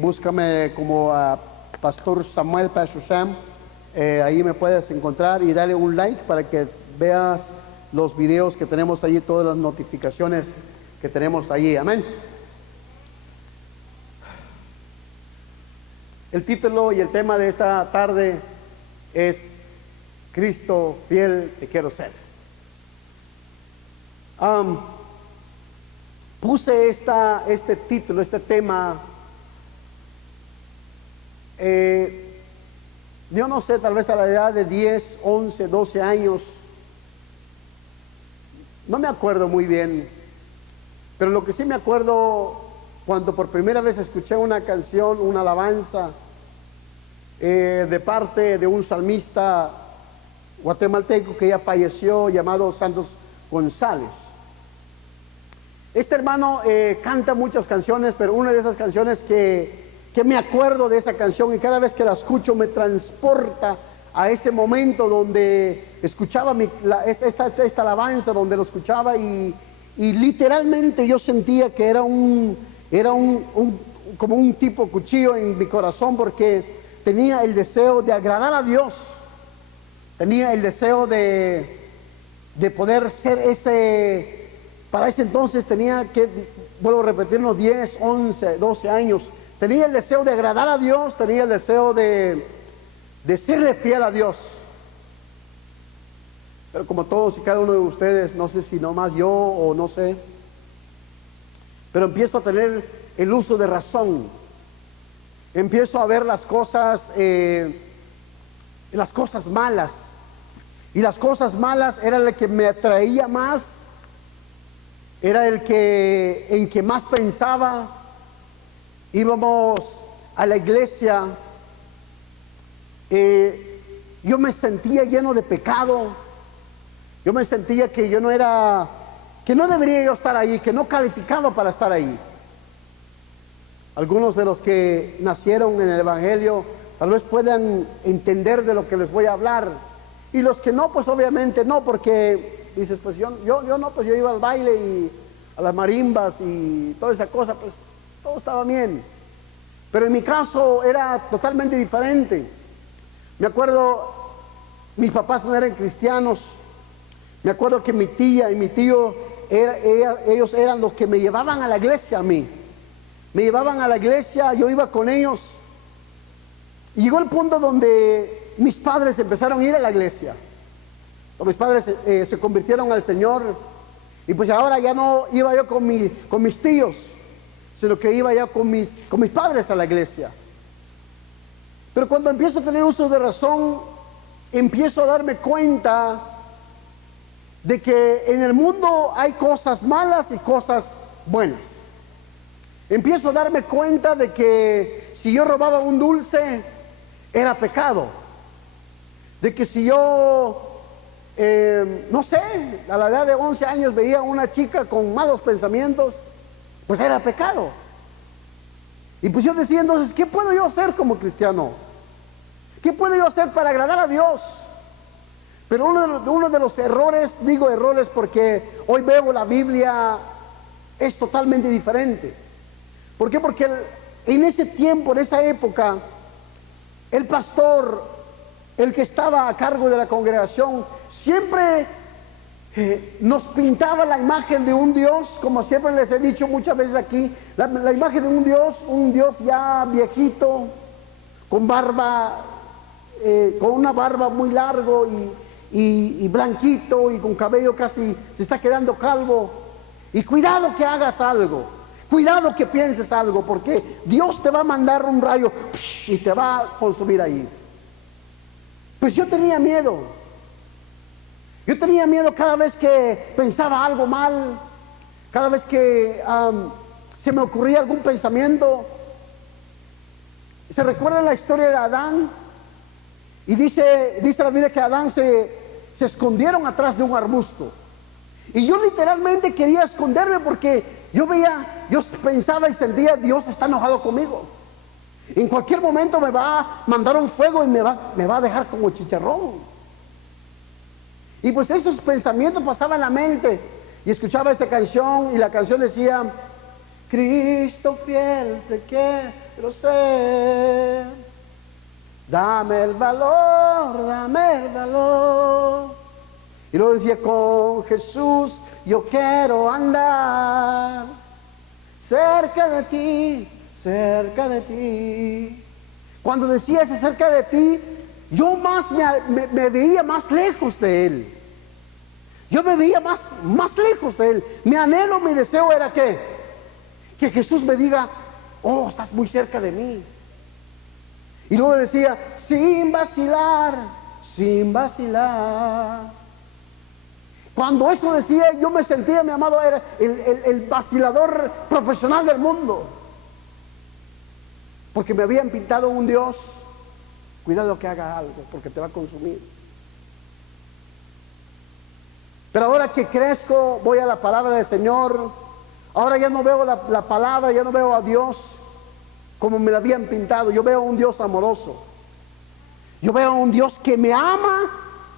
Búscame como Pastor Samuel, Pastor Sam. Ahí me puedes encontrar y dale un like para que veas los videos que tenemos allí, todas las notificaciones que tenemos allí. Amén. El título y el tema de esta tarde es Cristo fiel te quiero ser. Puse este título, este tema, yo no sé, tal vez a la edad de 10, 11, 12 años, no me acuerdo muy bien, pero lo que sí me acuerdo, cuando por primera vez escuché una canción, una alabanza, de parte de un salmista guatemalteco que ya falleció, llamado Santos González. Este hermano canta muchas canciones, pero una de esas canciones que me acuerdo de esa canción y cada vez que la escucho me transporta a ese momento donde escuchaba esta alabanza, donde lo escuchaba y literalmente yo sentía que era como un tipo cuchillo en mi corazón, porque tenía el deseo de agradar a Dios, tenía el deseo de poder ser ese. Para ese entonces tenía que, vuelvo a repetir, unos 10, 11, 12 años. Tenía el deseo de agradar a Dios, tenía el deseo de serle fiel a Dios. Pero como todos y cada uno de ustedes, no sé si nomás yo o no sé, pero empiezo a tener el uso de razón. Empiezo a ver las cosas malas. Y las cosas malas era lo que me atraía más. Era en que más pensaba. Íbamos a la iglesia, yo me sentía lleno de pecado, yo me sentía que yo que no debería yo estar ahí, que no calificaba para estar ahí. Algunos de los que nacieron en el Evangelio tal vez puedan entender de lo que les voy a hablar, y los que no, pues obviamente no, porque dices, pues yo no, pues yo iba al baile y a las marimbas y toda esa cosa, pues todo estaba bien. Pero en mi caso era totalmente diferente. Me acuerdo, mis papás no eran cristianos. Me acuerdo que mi tía y mi tío, ellos eran los que me llevaban a la iglesia a mí. Me llevaban a la iglesia, yo iba con ellos. Y llegó el punto donde mis padres empezaron a ir a la iglesia. Mis padres se convirtieron al Señor. Y pues ahora ya no iba yo con mis tíos, sino que iba ya con mis padres a la iglesia. Pero cuando empiezo a tener uso de razón, empiezo a darme cuenta de que en el mundo hay cosas malas y cosas buenas. Empiezo a darme cuenta de que si yo robaba un dulce, era pecado. De que si yo, no sé, a la edad de 11 años veía a una chica con malos pensamientos, pues era pecado. Y pues yo decía entonces, ¿qué puedo yo hacer como cristiano? ¿Qué puedo yo hacer para agradar a Dios? Pero uno de los errores, digo errores porque hoy veo la Biblia es totalmente diferente. ¿Por qué? Porque en ese tiempo, en esa época, el pastor, el que estaba a cargo de la congregación, siempre nos pintaba la imagen de un Dios, como siempre les he dicho muchas veces aquí, la imagen de un Dios ya viejito, con barba, con una barba muy largo y blanquito y con cabello casi se está quedando calvo. Y cuidado que hagas algo, cuidado que pienses algo, porque Dios te va a mandar un rayo y te va a consumir ahí. Pues yo tenía miedo. Yo tenía miedo cada vez que pensaba algo mal, cada vez que se me ocurría algún pensamiento. ¿Se recuerda la historia de Adán? Y dice la Biblia que Adán se escondieron atrás de un arbusto. Y yo literalmente quería esconderme porque yo pensaba y sentía, Dios está enojado conmigo. En cualquier momento me va a mandar un fuego y me va a dejar como chicharrón. Y pues esos pensamientos pasaban en la mente. Y escuchaba esa canción y la canción decía Cristo fiel te quiero ser. Dame el valor, dame el valor. Y luego decía, con Jesús yo quiero andar, cerca de ti, cerca de ti. Cuando decía ese cerca de ti, yo más me veía más lejos de Él. Yo me veía más lejos de Él. Mi anhelo, mi deseo era que Jesús me diga, oh, estás muy cerca de mí. Y luego decía, sin vacilar, sin vacilar. Cuando eso decía, yo me sentía, mi amado, era el vacilador profesional del mundo. Porque me habían pintado un Dios, cuidado que haga algo, porque te va a consumir. Pero ahora que crezco, voy a la palabra del Señor. Ahora ya no veo la palabra, ya no veo a Dios como me la habían pintado. Yo veo un Dios amoroso. Yo veo un Dios que me ama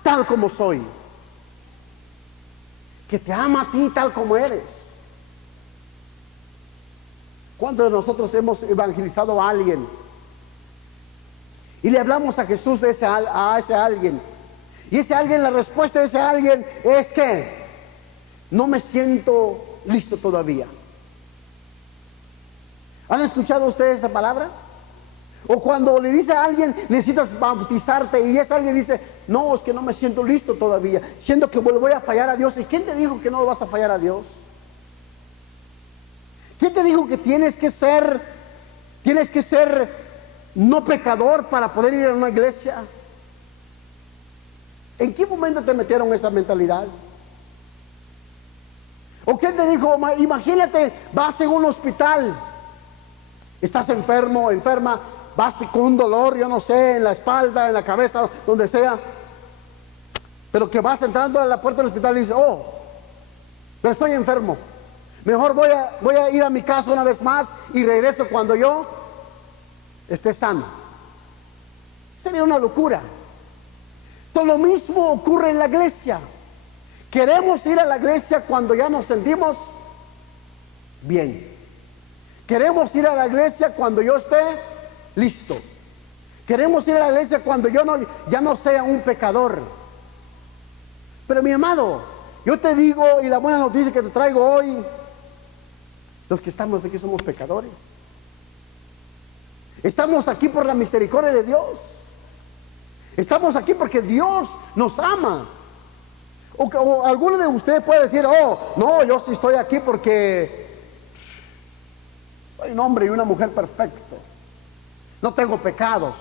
tal como soy. Que te ama a ti tal como eres. ¿Cuántos de nosotros hemos evangelizado a alguien y le hablamos a Jesús de a ese alguien? Y ese alguien, la respuesta de ese alguien es que no me siento listo todavía. ¿Han escuchado ustedes esa palabra? O cuando le dice a alguien, necesitas bautizarte, y ese alguien dice, no, es que no me siento listo todavía, siento que voy a fallar a Dios. ¿Y quién te dijo que no vas a fallar a Dios? ¿Quién te dijo que tienes que ser no pecador para poder ir a una iglesia? ¿En qué momento te metieron esa mentalidad? ¿O quién te dijo, imagínate, vas en un hospital, estás enfermo, enferma, vas con un dolor, yo no sé, en la espalda, en la cabeza, donde sea, pero que vas entrando a la puerta del hospital y dices, oh, pero estoy enfermo, mejor voy a ir a mi casa una vez más y regreso cuando yo esté sano. Sería una locura. Todo lo mismo ocurre en la iglesia. Queremos ir a la iglesia cuando ya nos sentimos bien. Queremos ir a la iglesia cuando yo esté listo. Queremos ir a la iglesia cuando yo ya no sea un pecador. Pero mi amado, yo te digo, y la buena noticia que te traigo hoy, los que estamos aquí somos pecadores. Estamos aquí por la misericordia de Dios. Estamos aquí porque Dios nos ama. O alguno de ustedes puede decir, oh, no, yo sí estoy aquí porque soy un hombre y una mujer perfecto, no tengo pecados.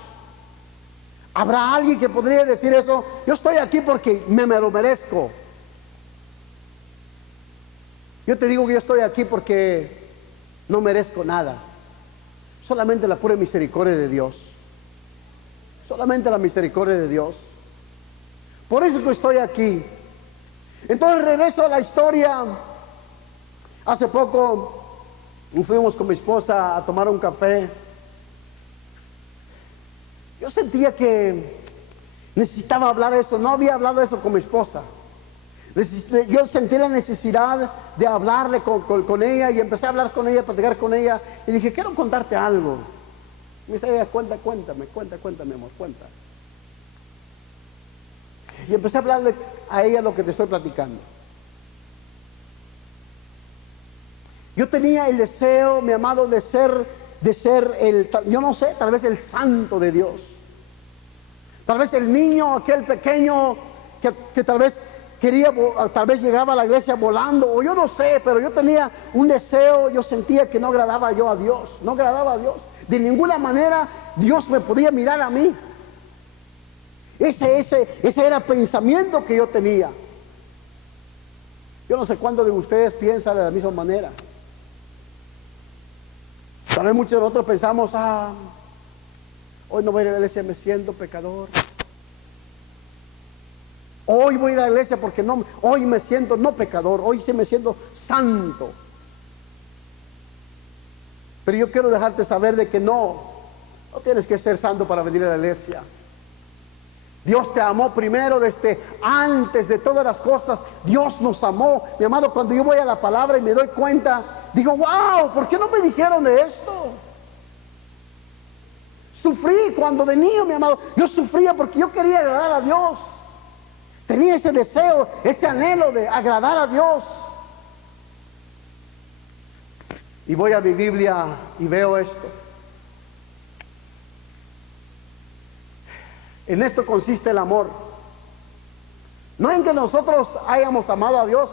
¿Habrá alguien que podría decir eso? Yo estoy aquí porque me lo merezco. Yo te digo que yo estoy aquí porque no merezco nada. Solamente la pura misericordia de Dios. Solamente la misericordia de Dios. Por eso que estoy aquí. Entonces regreso a la historia. Hace poco fuimos con mi esposa a tomar un café. Yo sentía que necesitaba hablar eso. No había hablado eso con mi esposa. Yo sentí la necesidad de hablarle con ella, y empecé a hablar con ella, a platicar con ella, y dije, quiero contarte algo. Me dice ella, cuéntame, amor, cuenta. Y empecé a hablarle a ella lo que te estoy platicando. Yo tenía el deseo, mi amado, de ser yo no sé, tal vez el santo de Dios. Tal vez el niño, aquel pequeño que tal vez tal vez llegaba a la iglesia volando, o yo no sé, pero yo tenía un deseo. Yo sentía que no agradaba yo a Dios, no agradaba a Dios. De ninguna manera Dios me podía mirar a mí. Ese era el pensamiento que yo tenía. Yo no sé cuántos de ustedes piensan de la misma manera. Tal vez muchos de nosotros pensamos, hoy no voy a ir a la iglesia, me siento pecador. Hoy voy a ir a la iglesia porque hoy me siento no pecador, hoy sí me siento santo. Pero yo quiero dejarte saber de que no tienes que ser santo para venir a la iglesia. Dios te amó primero, desde antes de todas las cosas. Dios nos amó. Mi amado, cuando yo voy a la palabra y me doy cuenta, digo, wow, ¿por qué no me dijeron de esto? Sufrí cuando de niño, mi amado. Yo sufría porque yo quería agradar a Dios. Tenía ese deseo, ese anhelo de agradar a Dios. Y voy a mi Biblia y veo esto. En esto consiste el amor. No en que nosotros hayamos amado a Dios,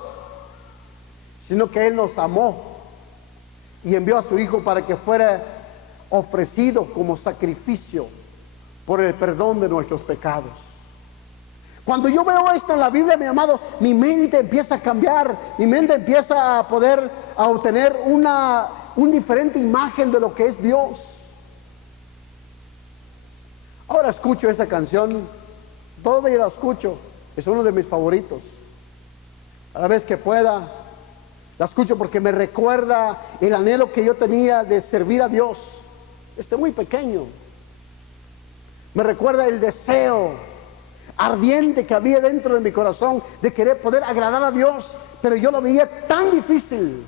sino que Él nos amó y envió a su Hijo para que fuera ofrecido como sacrificio por el perdón de nuestros pecados. Cuando yo veo esto en la Biblia, mi amado, mi mente empieza a cambiar, mi mente empieza a poder a obtener una diferente imagen de lo que es Dios. Ahora escucho esa canción, todavía la escucho, es uno de mis favoritos. Cada vez que pueda, la escucho porque me recuerda el anhelo que yo tenía de servir a Dios desde muy pequeño. Me recuerda el deseo ardiente que había dentro de mi corazón de querer poder agradar a Dios, pero yo lo veía tan difícil.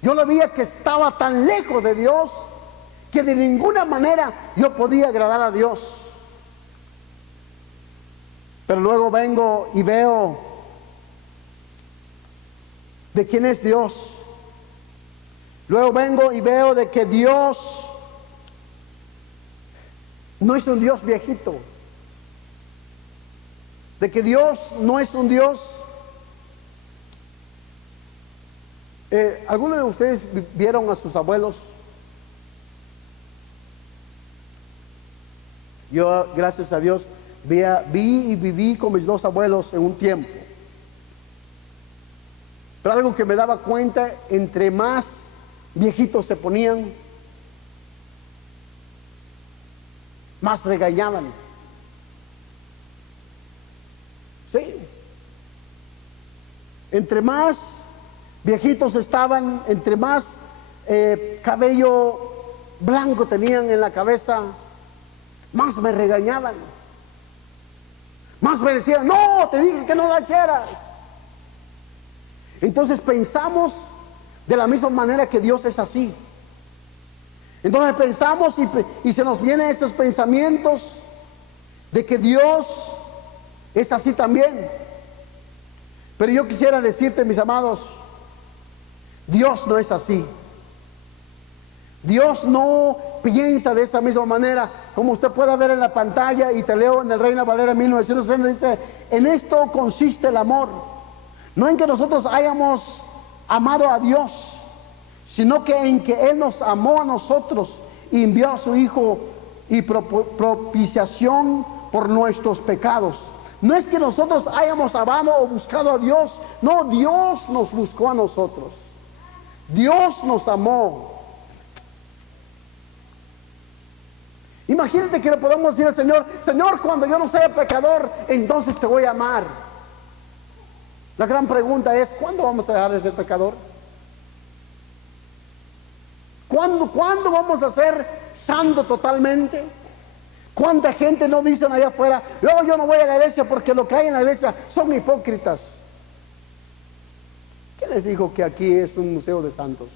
Yo lo veía que estaba tan lejos de Dios que de ninguna manera yo podía agradar a Dios. Pero luego vengo y veo de quién es Dios. Luego vengo y veo de que Dios no es un Dios viejito. De que Dios no es un Dios. ¿Algunos de ustedes vieron a sus abuelos? Yo, gracias a Dios, vi y viví con mis dos abuelos en un tiempo. Pero algo que me daba cuenta, entre más viejitos se ponían, más regañaban. Sí. Entre más viejitos estaban, entre más cabello blanco tenían en la cabeza, más me regañaban, más me decían, no, te dije que no la hicieras. Entonces pensamos de la misma manera que Dios es así. Entonces pensamos y se nos vienen esos pensamientos de que Dios es así también. Pero yo quisiera decirte, mis amados, Dios no es así. Dios no piensa de esa misma manera. Como usted puede ver en la pantalla, y te leo en el Reina Valera 1960, dice, en esto consiste el amor. No en que nosotros hayamos amado a Dios, sino que en que Él nos amó a nosotros y envió a su Hijo y propiciación por nuestros pecados. No es que nosotros hayamos amado o buscado a Dios, no, Dios nos buscó a nosotros. Dios nos amó. Imagínate que le podemos decir al Señor, Señor, cuando yo no sea pecador, entonces te voy a amar. La gran pregunta es, ¿cuándo vamos a dejar de ser pecador? ¿Cuándo vamos a ser santo totalmente? ¿Cuánta gente no dicen allá afuera, no, yo no voy a la iglesia porque lo que hay en la iglesia son hipócritas? ¿Quién les dijo que aquí es un museo de santos?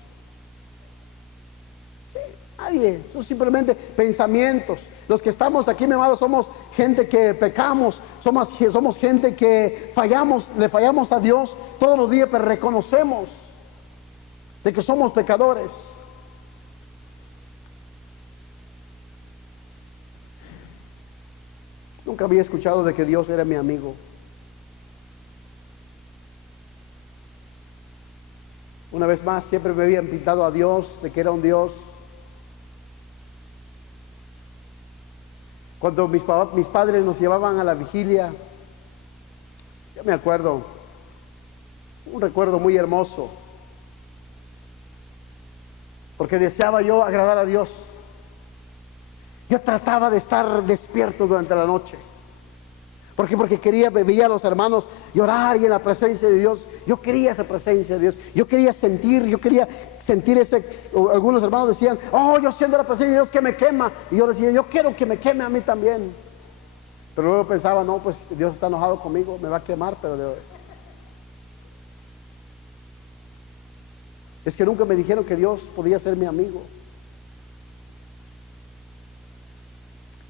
Sí, nadie, son simplemente pensamientos. Los que estamos aquí, mi amado, somos gente que pecamos, somos gente que fallamos, le fallamos a Dios todos los días, pero reconocemos de que somos pecadores. Nunca había escuchado de que Dios era mi amigo. Una vez más, siempre me habían pintado a Dios de que era un Dios. Cuando mis padres nos llevaban a la vigilia, yo me acuerdo, un recuerdo muy hermoso, porque deseaba yo agradar a Dios. Yo trataba de estar despierto durante la noche. ¿Por qué? Porque veía a los hermanos llorar y en la presencia de Dios. Yo quería esa presencia de Dios. Yo quería sentir ese. Algunos hermanos decían, oh, yo siento la presencia de Dios que me quema. Y yo decía, yo quiero que me queme a mí también. Pero luego pensaba, no, pues Dios está enojado conmigo, me va a quemar, es que nunca me dijeron que Dios podía ser mi amigo.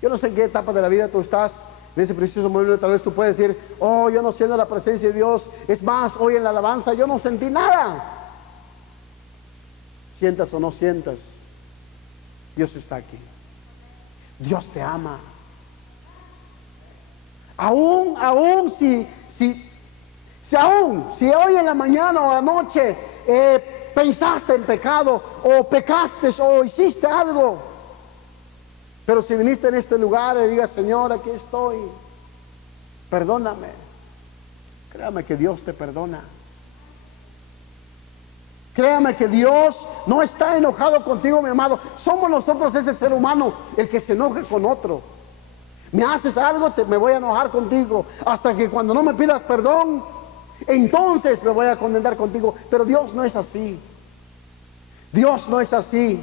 Yo no sé en qué etapa de la vida tú estás. En ese preciso momento tal vez tú puedes decir, oh, yo no siento la presencia de Dios. Es más, hoy en la alabanza yo no sentí nada. Sientas o no sientas, Dios está aquí. Dios te ama. Aún si hoy en la mañana o anoche pensaste en pecado, o pecaste, o hiciste algo, pero si viniste en este lugar y digas, Señor, aquí estoy, perdóname, créame que Dios te perdona. Créame que Dios no está enojado contigo, mi amado. Somos nosotros, ese ser humano, el que se enoja con otro. Me haces algo, me voy a enojar contigo, hasta que cuando no me pidas perdón, entonces me voy a condenar contigo. Pero Dios no es así. Dios no es así.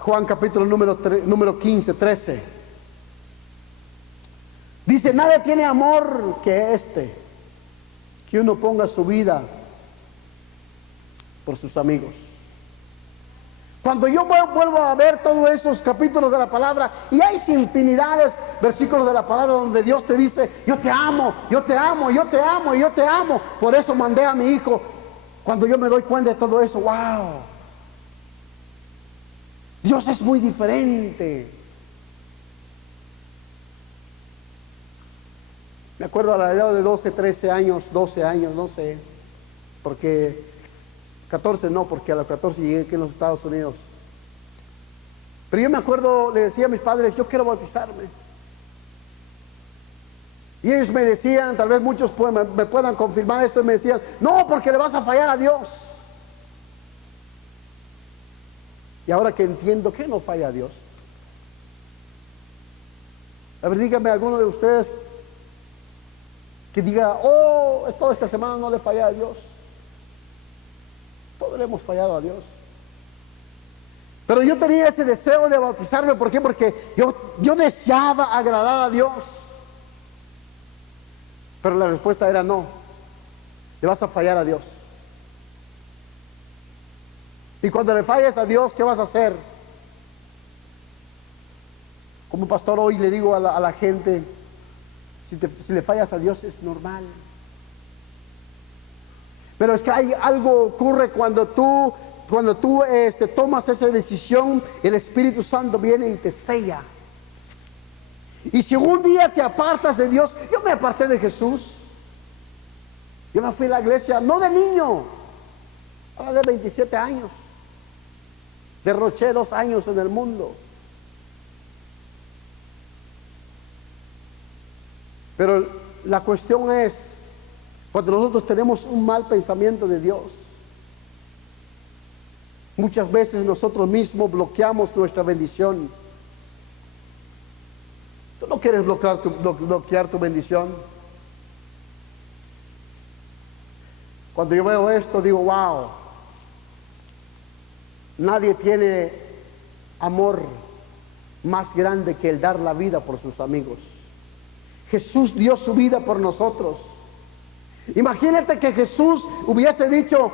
Juan capítulo número 15, 13. Dice, nadie tiene amor que que uno ponga su vida por sus amigos. Cuando yo vuelvo a ver todos esos capítulos de la palabra, y hay infinidades versículos de la palabra donde Dios te dice, yo te amo, yo te amo, yo te amo, yo te amo. Por eso mandé a mi hijo. Cuando yo me doy cuenta de todo eso, wow, Dios es muy diferente. Me acuerdo a la edad de 12 años, no sé, porque 14 no, porque a los 14 llegué aquí en los Estados Unidos. Pero yo me acuerdo, le decía a mis padres, yo quiero bautizarme. Y ellos me decían, tal vez muchos me puedan confirmar esto, y me decían, no, porque le vas a fallar a Dios. Y ahora que entiendo que no falla a Dios. A ver, dígame alguno de ustedes que diga, oh, toda esta semana no le fallé a Dios. Todos le hemos fallado a Dios. Pero yo tenía ese deseo de bautizarme. ¿Por qué? Porque yo deseaba agradar a Dios. Pero la respuesta era no. Le vas a fallar a Dios. Y cuando le falles a Dios, ¿qué vas a hacer? Como pastor hoy le digo a la gente, si le fallas a Dios es normal. Pero es que hay algo ocurre cuando tú tomas esa decisión, el Espíritu Santo viene y te sella. Y si un día te apartas de Dios, yo me aparté de Jesús. Yo me fui a la iglesia, no de niño, ahora de 27 años. Derroché 2 años en el mundo. Pero la cuestión es, cuando nosotros tenemos un mal pensamiento de Dios, muchas veces nosotros mismos bloqueamos nuestra bendición. Tú no quieres bloquear tu bendición. Cuando yo veo esto, digo, wow, nadie tiene amor más grande que el dar la vida por sus amigos. Jesús dio su vida por nosotros. Imagínate que Jesús hubiese dicho,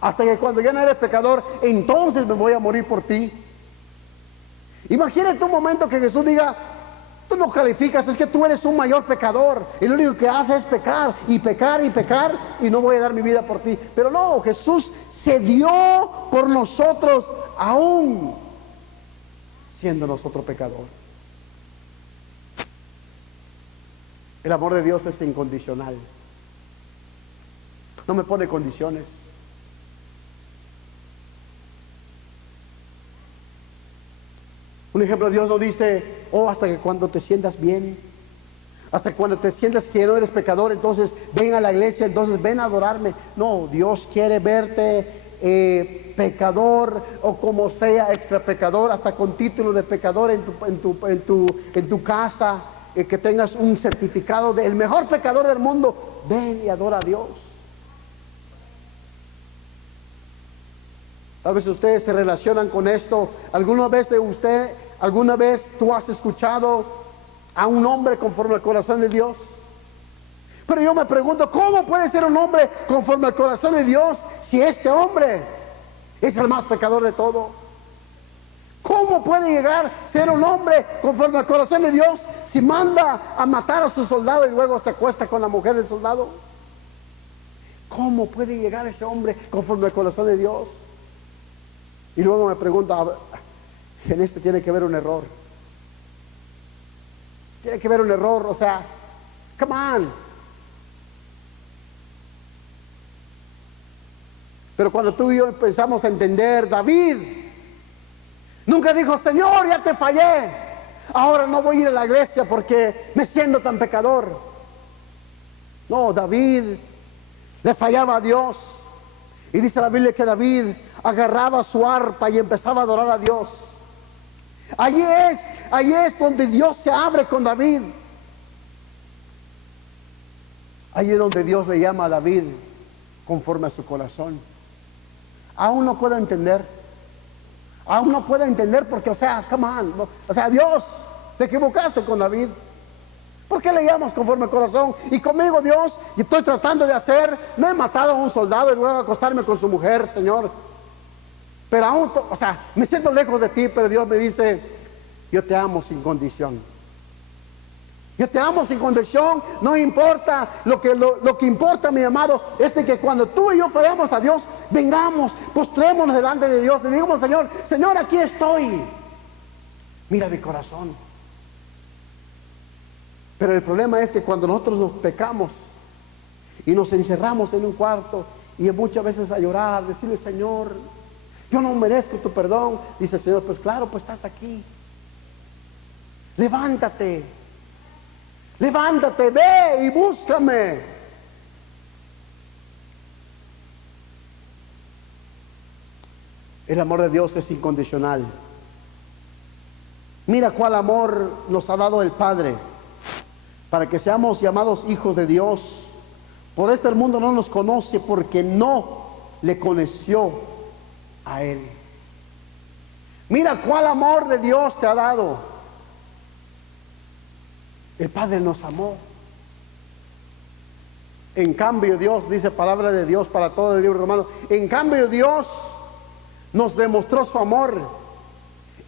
hasta que cuando ya no eres pecador, entonces me voy a morir por ti. Imagínate un momento que Jesús diga, tú no calificas, es que tú eres un mayor pecador, y lo único que haces es pecar, y pecar, y pecar, y no voy a dar mi vida por ti. Pero no, Jesús se dio por nosotros, aún siendo nosotros pecadores. El amor de Dios es incondicional. No me pone condiciones. Un ejemplo, Dios no dice, hasta que cuando te sientas bien, hasta que cuando te sientas que no eres pecador, entonces ven a la iglesia, entonces ven a adorarme. No, Dios quiere verte pecador, o como sea, extra pecador, hasta con título de pecador en tu casa. Que tengas un certificado de el mejor pecador del mundo. Ven y adora a Dios. Tal vez ustedes se relacionan con esto. ¿Alguna vez tú has escuchado a un hombre conforme al corazón de Dios? Pero yo me pregunto, ¿cómo puede ser un hombre conforme al corazón de Dios si este hombre es el más pecador de todo? ¿Cómo puede llegar a ser un hombre conforme al corazón de Dios si manda a matar a su soldado y luego se acuesta con la mujer del soldado? ¿Cómo puede llegar ese hombre conforme al corazón de Dios? Y luego me pregunto, en este tiene que haber un error. Tiene que haber un error, o sea, come on. Pero cuando tú y yo empezamos a entender, David nunca dijo, Señor, ya te fallé, ahora no voy a ir a la iglesia porque me siento tan pecador. No, David le fallaba a Dios. Y dice la Biblia que David agarraba su arpa y empezaba a adorar a Dios. Allí es donde Dios se abre con David. Allí es donde Dios le llama a David conforme a su corazón. Aún no puedo entender. Aún no puedo entender porque, o sea, come on. O sea, Dios, te equivocaste con David. ¿Por qué le llamas conforme al corazón? Y conmigo, Dios, y estoy tratando de hacer, no he matado a un soldado y luego acostarme con su mujer, Señor. Pero aún, o sea, me siento lejos de ti, pero Dios me dice, yo te amo sin condición. Yo te amo sin condición, no importa, lo que importa, mi amado, es de que cuando tú y yo fallamos a Dios, vengamos, postrémonos delante de Dios, le digamos, Señor, Señor, aquí estoy. Mira mi corazón. Pero el problema es que cuando nosotros nos pecamos y nos encerramos en un cuarto y muchas veces a llorar, decirle, Señor, yo no merezco tu perdón, dice el Señor, pues claro, pues estás aquí. Levántate, ve y búscame. El amor de Dios es incondicional. Mira cuál amor nos ha dado el Padre para que seamos llamados hijos de Dios. Por esto el mundo no nos conoce porque no le conoció a Él. Mira cuál amor de Dios te ha dado. El Padre nos amó. En cambio Dios, dice palabra de Dios para todo el libro romano, en cambio Dios nos demostró su amor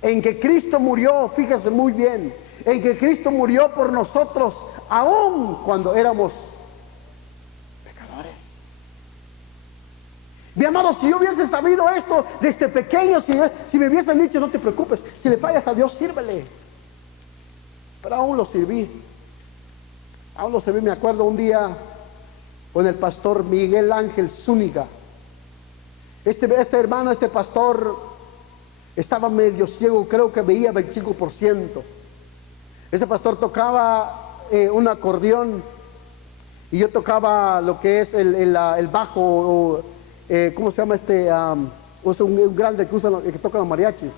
en que Cristo murió, fíjese muy bien, en que Cristo murió por nosotros aún cuando éramos pecadores. Mi amado, si yo hubiese sabido esto desde pequeño, si me hubiesen dicho, no te preocupes, si le fallas a Dios, sírvele. Pero aún lo serví. Me acuerdo un día con el pastor Miguel Ángel Zúñiga. Este hermano, este pastor, estaba medio ciego, creo que veía 25%. Ese pastor tocaba un acordeón y yo tocaba lo que es el bajo, ¿cómo se llama un grande que toca los mariachis?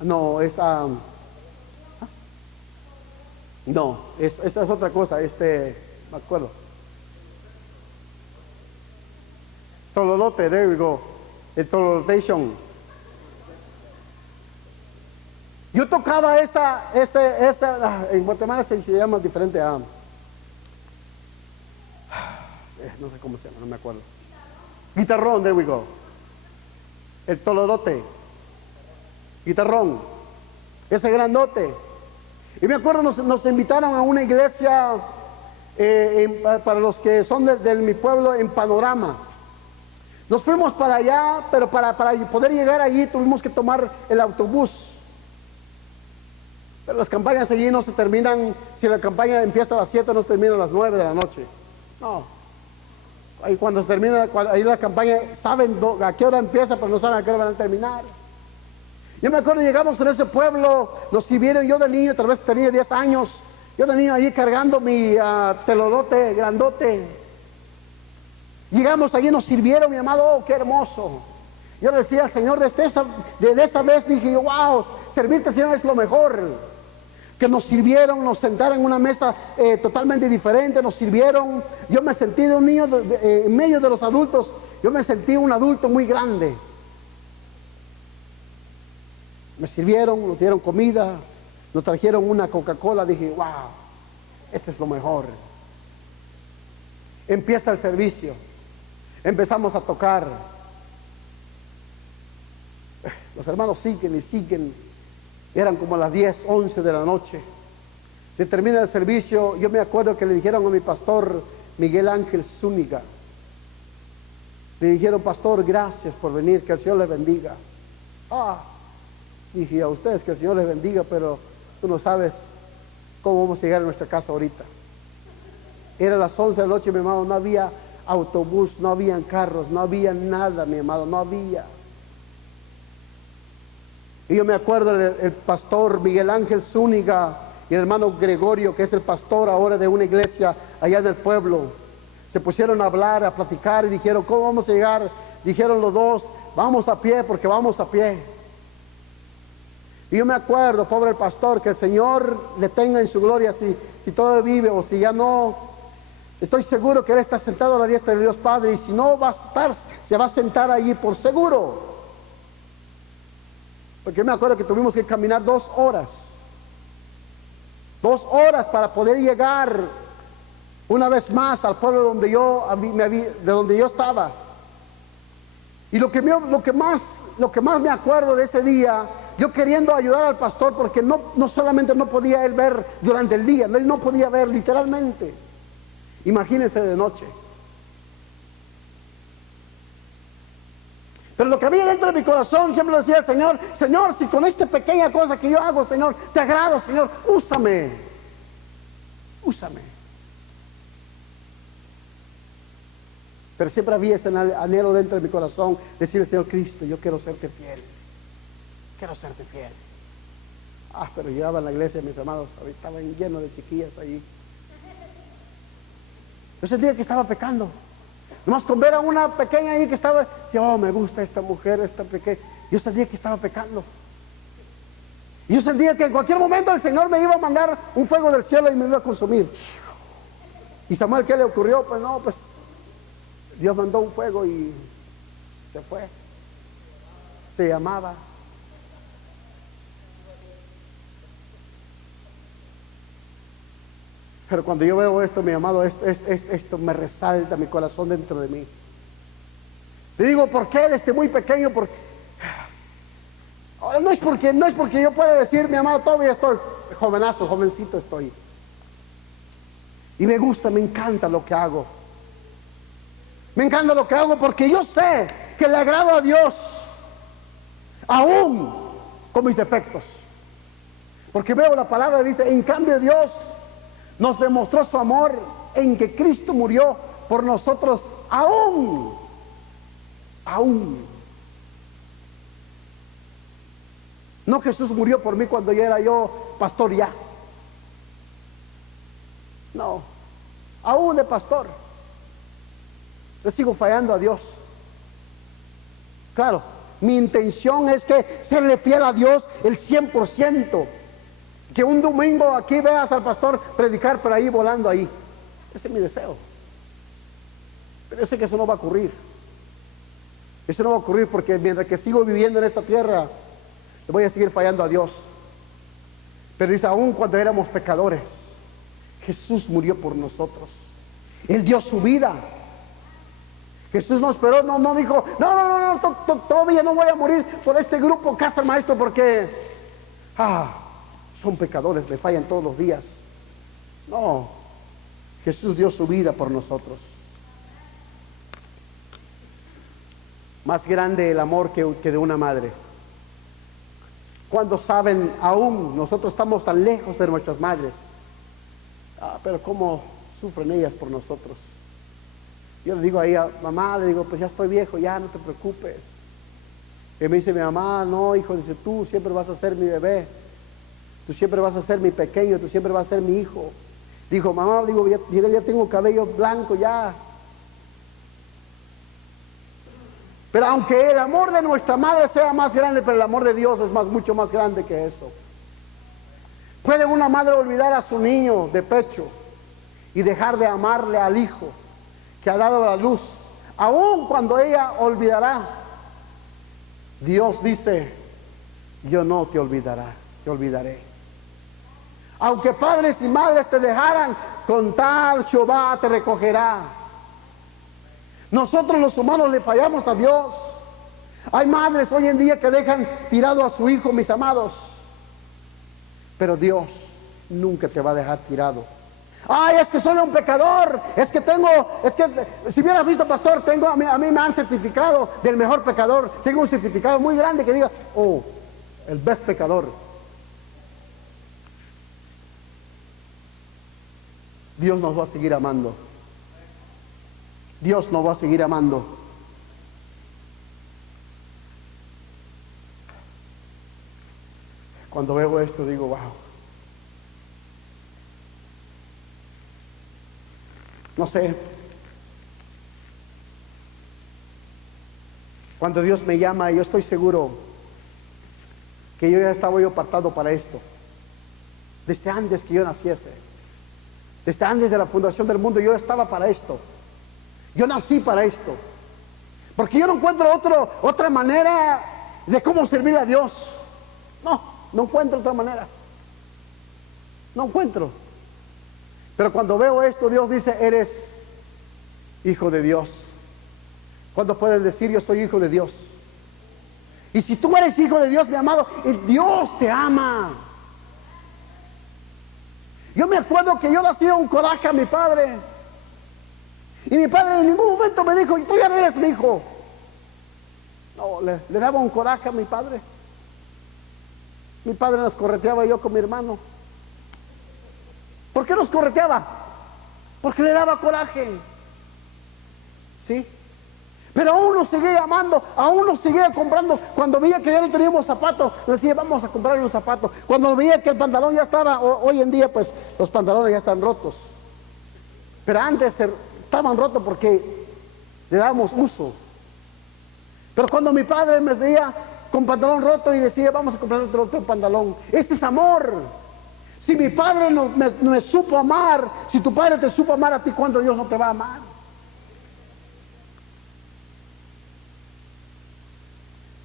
No, esa es otra cosa, me acuerdo. Tololote, there we go. El tololotation. Yo tocaba esa, en Guatemala se llama diferente a, no sé cómo se llama, no me acuerdo. Guitarrón, there we go. El tololote. Guitarrón. Ese grandote. Y me acuerdo, nos invitaron a una iglesia, para los que son de mi pueblo, en Panorama. Nos fuimos para allá, pero para poder llegar allí tuvimos que tomar el autobús. Pero las campañas allí no se terminan, si la campaña empieza a las 7, no se termina a las 9 de la noche. No. Ahí cuando se termina, ahí la campaña, saben a qué hora empieza, pero no saben a qué hora van a terminar. Yo me acuerdo, llegamos en ese pueblo, nos sirvieron, yo de niño, tal vez tenía 10 años, yo de niño allí cargando mi telolote grandote. Llegamos allí, nos sirvieron, mi amado, oh, qué hermoso. Yo le decía al Señor, desde esa vez dije, wow, servirte, Señor, es lo mejor. Que nos sirvieron, nos sentaron en una mesa totalmente diferente, nos sirvieron. Yo me sentí de un niño, en medio de los adultos, yo me sentí un adulto muy grande. Me sirvieron, nos dieron comida, nos trajeron una Coca-Cola. Dije, wow, este es lo mejor. Empieza el servicio. Empezamos a tocar. Los hermanos siguen y siguen. Eran como las 10, 11 de la noche. Se termina el servicio. Yo me acuerdo que le dijeron a mi pastor Miguel Ángel Zúñiga. Le dijeron, pastor, gracias por venir, que el Señor les bendiga. Dije, a ustedes que el Señor les bendiga, pero tú no sabes cómo vamos a llegar a nuestra casa ahorita. Era las 11 de la noche, mi amado, no había autobús, no habían carros, no había nada, mi amado, no había. Y yo me acuerdo el pastor Miguel Ángel Zúñiga y el hermano Gregorio, que es el pastor ahora de una iglesia allá en el pueblo. Se pusieron a hablar, a platicar y dijeron, ¿cómo vamos a llegar? Dijeron los dos, vamos a pie porque vamos a pie. Y yo me acuerdo, pobre el pastor, que el Señor le tenga en su gloria si todavía vive o si ya no. Estoy seguro que él está sentado a la diestra de Dios Padre, y si no va a estar, se va a sentar allí por seguro. Porque yo me acuerdo que tuvimos que caminar 2 horas. 2 horas para poder llegar una vez más al pueblo donde de donde yo estaba. Y lo que más me acuerdo de ese día, yo queriendo ayudar al pastor, porque no solamente no podía él ver durante el día, él no podía ver literalmente. Imagínense de noche. Pero lo que había dentro de mi corazón, siempre lo decía el Señor, Señor, si con esta pequeña cosa que yo hago, Señor, te agrado, Señor, úsame. Pero siempre había ese anhelo dentro de mi corazón, decirle, Señor Cristo, yo quiero serte fiel. Quiero serte fiel. Pero llegaba a la iglesia, mis amados, estaban llenos de chiquillas ahí. Yo sentía que estaba pecando. Nomás con ver a una pequeña ahí que estaba, decía, oh, me gusta esta mujer, esta pequeña. Yo sentía que estaba pecando. Y yo sentía que en cualquier momento el Señor me iba a mandar un fuego del cielo y me iba a consumir. Y Samuel, ¿qué le ocurrió? Pues no, pues Dios mandó un fuego y se fue. Se llamaba. Pero cuando yo veo esto, mi amado, esto me resalta mi corazón dentro de mí. Le digo, ¿por qué desde muy pequeño? Porque no es porque yo pueda decir, mi amado, todavía estoy jovencito estoy. Y me gusta, me encanta lo que hago. Me encanta lo que hago porque yo sé que le agrado a Dios, aún con mis defectos. Porque veo la palabra, dice, en cambio Dios nos demostró su amor en que Cristo murió por nosotros aún. No, Jesús murió por mí cuando ya era yo pastor ya. No, aún de pastor. Le sigo fallando a Dios. Claro, mi intención es que serle fiel a Dios el 100%. Que un domingo aquí veas al pastor predicar por ahí, volando ahí. Ese es mi deseo. Pero yo sé que eso no va a ocurrir. Eso no va a ocurrir porque mientras que sigo viviendo en esta tierra, le voy a seguir fallando a Dios. Pero dice, aún cuando éramos pecadores, Jesús murió por nosotros. Él dio su vida. Jesús no esperó, no dijo, no, todavía no voy a morir por este grupo Casa del Maestro porque son pecadores, le fallan todos los días. No, Jesús dio su vida por nosotros. Más grande el amor que de una madre. Cuando saben, aún nosotros estamos tan lejos de nuestras madres, pero cómo sufren ellas por nosotros. Yo le digo a ella, mamá, le digo, pues ya estoy viejo, ya no te preocupes. Y me dice mi mamá, no, hijo, dice, tú siempre vas a ser mi bebé. Tú siempre vas a ser mi pequeño, tú siempre vas a ser mi hijo. Dijo, mamá, digo, ya tengo cabello blanco ya. Pero aunque el amor de nuestra madre sea más grande, pero el amor de Dios es mucho más grande que eso. ¿Puede una madre olvidar a su niño de pecho y dejar de amarle al hijo que ha dado la luz? Aún cuando ella olvidará, Dios dice yo no te olvidaré. Aunque padres y madres te dejaran, con tal Jehová te recogerá. Nosotros los humanos le fallamos a Dios. Hay madres hoy en día que dejan tirado a su hijo, mis amados. Pero Dios nunca te va a dejar tirado. Ay, es que soy un pecador. Es que si hubieras visto, pastor, a mí me han certificado del mejor pecador. Tengo un certificado muy grande que diga, oh, el best pecador. Dios nos va a seguir amando. Dios nos va a seguir amando. Cuando veo esto digo, wow. No sé. Cuando Dios me llama, yo estoy seguro que yo ya estaba apartado para esto. Desde antes que yo naciese. Desde antes de la fundación del mundo yo estaba para esto. Yo nací para esto. Porque yo no encuentro otra manera de cómo servir a Dios. No encuentro otra manera. No encuentro. Pero cuando veo esto, Dios dice, eres hijo de Dios. ¿Cuándo puedes decir yo soy hijo de Dios? Y si tú eres hijo de Dios, mi amado, Dios te ama. Yo me acuerdo que yo le hacía un coraje a mi padre. Y mi padre en ningún momento me dijo, tú ya no eres mi hijo. No, le daba un coraje a mi padre. Mi padre nos correteaba yo con mi hermano. ¿Por qué nos correteaba? Porque le daba coraje. ¿Sí? Pero aún nos seguía amando, aún nos seguía comprando. Cuando veía que ya no teníamos zapatos, decía, vamos a comprar unos zapatos. Cuando veía que el pantalón ya estaba, hoy en día pues los pantalones ya están rotos. Pero antes estaban rotos porque le dábamos uso. Pero cuando mi padre me veía con pantalón roto y decía, vamos a comprar otro pantalón, ese es amor. Si mi padre no me supo amar, si tu padre te supo amar a ti, ¿cuándo Dios no te va a amar?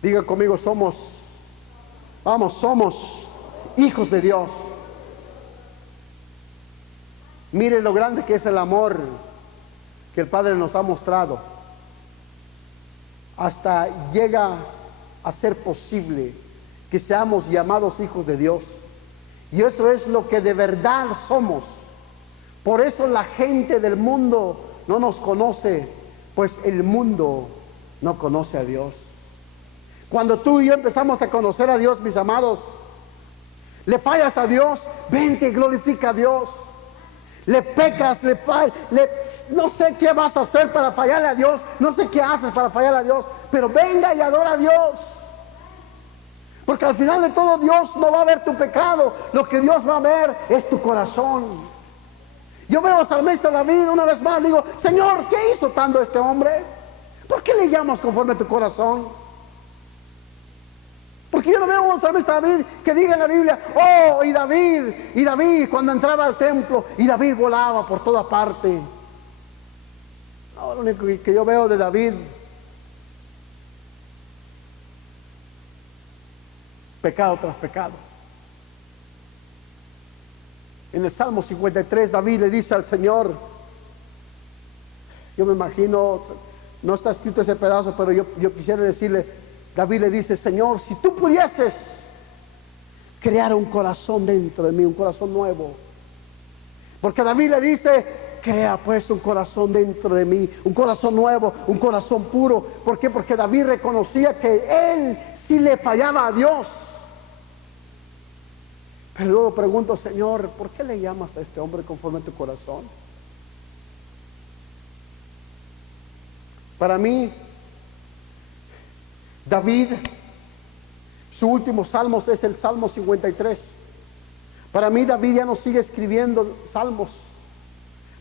Diga conmigo, somos hijos de Dios. Mire lo grande que es el amor que el Padre nos ha mostrado. Hasta llega a ser posible que seamos llamados hijos de Dios. Y eso es lo que de verdad somos. Por eso la gente del mundo no nos conoce, pues el mundo no conoce a Dios. Cuando tú y yo empezamos a conocer a Dios, mis amados, le fallas a Dios, vente, glorifica a Dios. Le pecas, no sé qué vas a hacer para fallarle a Dios, no sé qué haces para fallarle a Dios, pero venga y adora a Dios. Porque al final de todo Dios no va a ver tu pecado, lo que Dios va a ver es tu corazón. Yo veo al salmista David una vez más, digo, Señor, ¿qué hizo tanto este hombre? ¿Por qué le llamas conforme a tu corazón? Porque yo no veo a un salmista David que diga en la Biblia, oh, y David cuando entraba al templo, y David volaba por toda parte. No, lo único que yo veo de David, pecado tras pecado. En el Salmo 53 David le dice al Señor, yo me imagino, no está escrito ese pedazo, pero yo quisiera decirle, David le dice, Señor, si tú pudieses crear un corazón dentro de mí, un corazón nuevo. Porque David le dice, crea pues un corazón dentro de mí, un corazón nuevo, un corazón puro. ¿Por qué? Porque David reconocía que él sí le fallaba a Dios. Pero luego pregunto, Señor, ¿por qué le llamas a este hombre conforme a tu corazón? Para mí, David, su último salmo es el Salmo 53. Para mí David ya no sigue escribiendo salmos.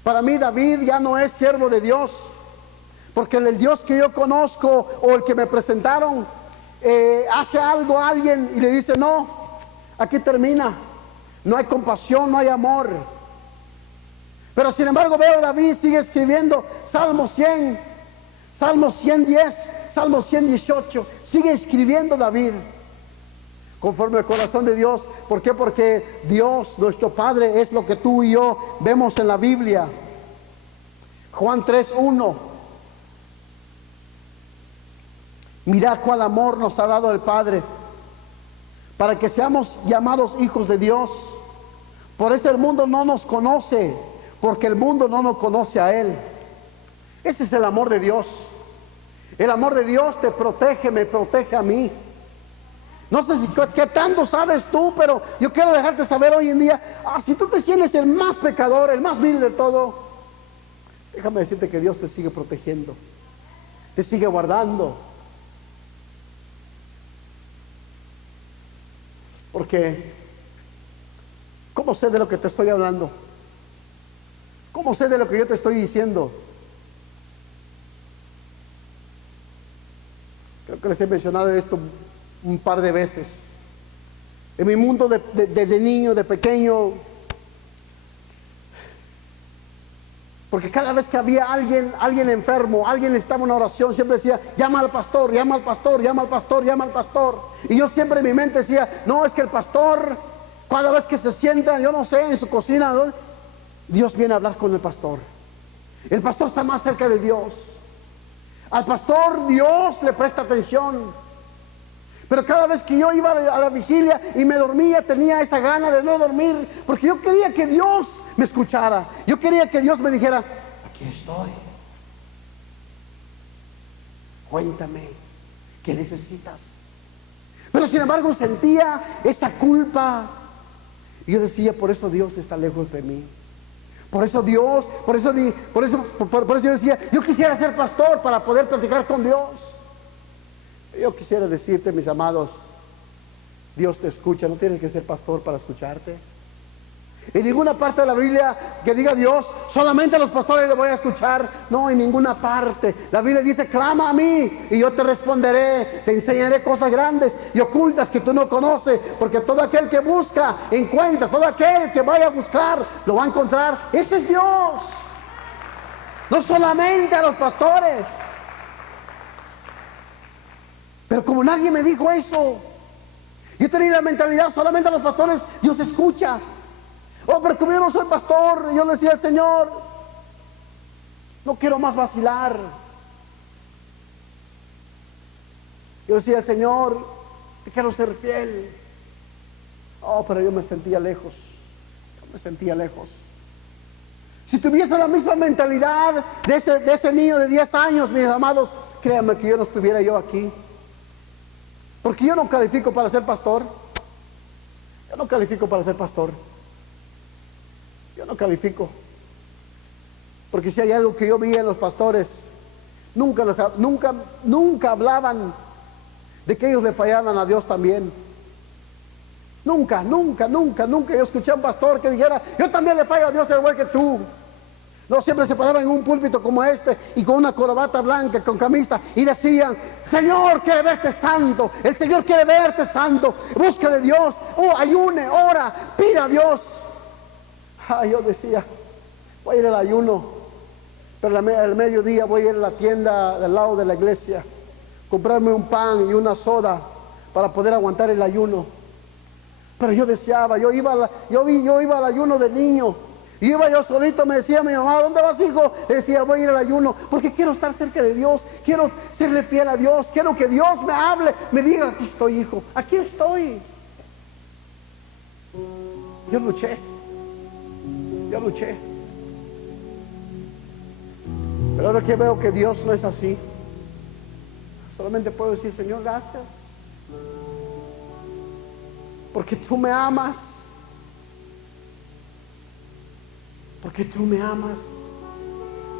Para mí David ya no es siervo de Dios. Porque el Dios que yo conozco o el que me presentaron hace algo a alguien y le dice, no, aquí termina. No hay compasión, no hay amor. Pero sin embargo veo a David sigue escribiendo Salmo 100, Salmo 110, Salmo 118, sigue escribiendo David. conforme al corazón de Dios. ¿Por qué? Porque Dios, nuestro Padre, es lo que tú y yo vemos en la Biblia. Juan 3:1. Mirad cuál amor nos ha dado el Padre, para que seamos llamados hijos de Dios. Por eso el mundo no nos conoce, porque el mundo no nos conoce a Él. Ese es el amor de Dios. El amor de Dios te protege, me protege a mí. No sé si qué tanto sabes tú, pero yo quiero dejarte saber hoy en día, si tú te sientes el más pecador, el más vil de todo, déjame decirte que Dios te sigue protegiendo, te sigue guardando. Porque, ¿cómo sé de lo que te estoy hablando? ¿Cómo sé de lo que yo te estoy diciendo? Creo que les he mencionado esto un par de veces. En mi mundo de niño, de pequeño, porque cada vez que había alguien enfermo, alguien necesitaba una oración, siempre decía, llama al pastor, llama al pastor, llama al pastor, llama al pastor. Y yo siempre en mi mente decía, no, es que el pastor, cada vez que se sienta, yo no sé, en su cocina, ¿no?, Dios viene a hablar con el pastor. El pastor está más cerca de Dios. Al pastor Dios le presta atención. Pero cada vez que yo iba a la vigilia y me dormía, tenía esa gana de no dormir, porque yo quería que Dios me escuchara. Yo quería que Dios me dijera, aquí estoy. Cuéntame, ¿qué necesitas? Pero sin embargo sentía esa culpa. Y yo decía, por eso Dios está lejos de mí. Por eso Dios, por eso yo decía, yo quisiera ser pastor para poder platicar con Dios. Yo quisiera decirte, mis amados, Dios te escucha, no tienes que ser pastor para escucharte. En ninguna parte de la Biblia que diga Dios, solamente a los pastores le voy a escuchar. No, en ninguna parte. La Biblia dice, clama a mí y yo te responderé, te enseñaré cosas grandes y ocultas que tú no conoces, porque todo aquel que busca, encuentra, todo aquel que vaya a buscar, lo va a encontrar. Ese es Dios. No solamente a los pastores. Pero como nadie me dijo eso, yo tenía la mentalidad, solamente a los pastores Dios escucha. Oh, pero como yo no soy pastor, yo le decía al Señor, no quiero más vacilar. Yo decía al Señor, te quiero ser fiel. Oh, pero yo me sentía lejos. Yo me sentía lejos. Si tuviese la misma mentalidad de ese niño de 10 años, mis amados, créanme que yo no estuviera yo aquí. Porque yo no califico para ser pastor. Yo no califico para ser pastor. Yo no califico. Porque si hay algo que yo vi en los pastores, nunca hablaban de que ellos le fallaban a Dios también. Nunca yo escuché a un pastor que dijera, yo también le fallo a Dios al igual que tú. No, siempre se paraban en un púlpito como este y con una corbata blanca, con camisa, y decían, Señor quiere verte santo, el Señor quiere verte santo, busca de Dios, ayune, ora, pida a Dios. Yo decía, voy a ir al ayuno, pero al mediodía voy a ir a la tienda del lado de la iglesia, comprarme un pan y una soda para poder aguantar el ayuno. Pero yo deseaba, yo iba al ayuno de niño. Y iba yo solito, me decía mi mamá, ¿dónde vas, hijo? Le decía, voy a ir al ayuno, porque quiero estar cerca de Dios, quiero serle fiel a Dios, quiero que Dios me hable, me diga, aquí estoy, hijo, aquí estoy. Yo luché. Pero ahora que veo que Dios no es así, solamente puedo decir, Señor, gracias, porque tú me amas. Porque tú me amas.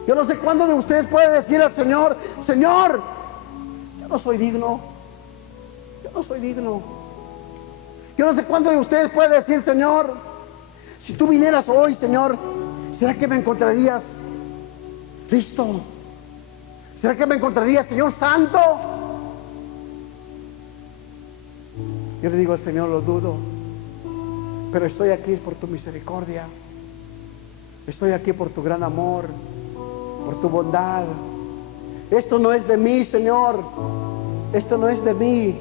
Yo no sé cuándo de ustedes puede decir al Señor, Señor, yo no soy digno. Yo no soy digno. Yo no sé cuándo de ustedes puede decir, Señor, si tú vinieras hoy, Señor, ¿será que me encontrarías listo? ¿Será que me encontrarías, Señor santo? Yo le digo al Señor, lo dudo, pero estoy aquí por tu misericordia. Estoy aquí por tu gran amor, por tu bondad. Esto no es de mí, Señor. Esto no es de mí.